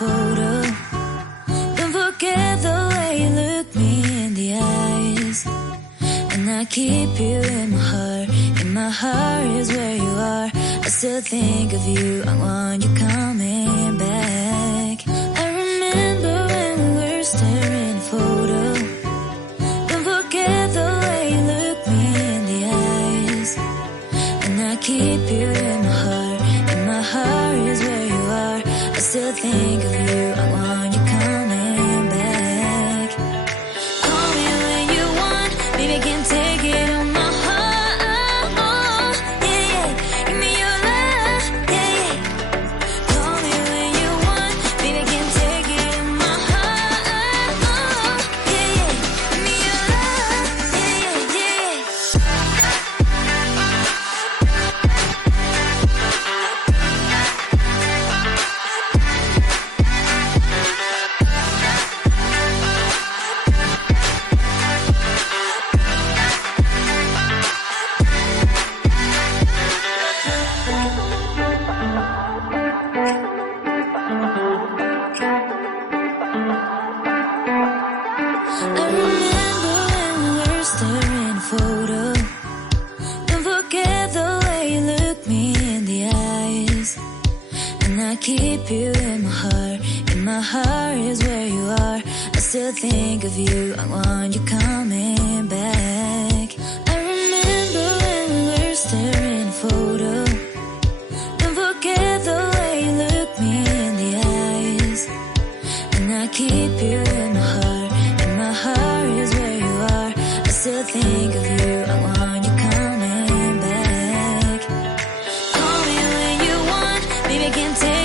photo. Don't forget the way you look me in the eyes. And I keep you in my heart. In my heart is where you are. I still think of you. I want you coming back. I remember when we were staring at a photo. Don't forget the way you look me in the eyes. And I keep you in my heart. In my heart is where you are. I still think of you. I want you coming back. Call me when you want. Baby, I can take it on my heart. Yeah, yeah. Give me your love. Yeah, yeah. Call me when you want. Baby, I can take it on my heart. Yeah, yeah. Give me your love. Yeah, yeah, yeah. I remember when we were staring at a photo. Don't forget the way you look me in the eyes. And I keep you in my heart. In my heart is where you are. I still think of you. I want you coming back. I remember when we were staring at a photo. Don't forget the way you look me in the eyes. And I keep you in my heart. In my heart is where you are. I still think of you. I want you coming back. Call me when you want. Baby, I can take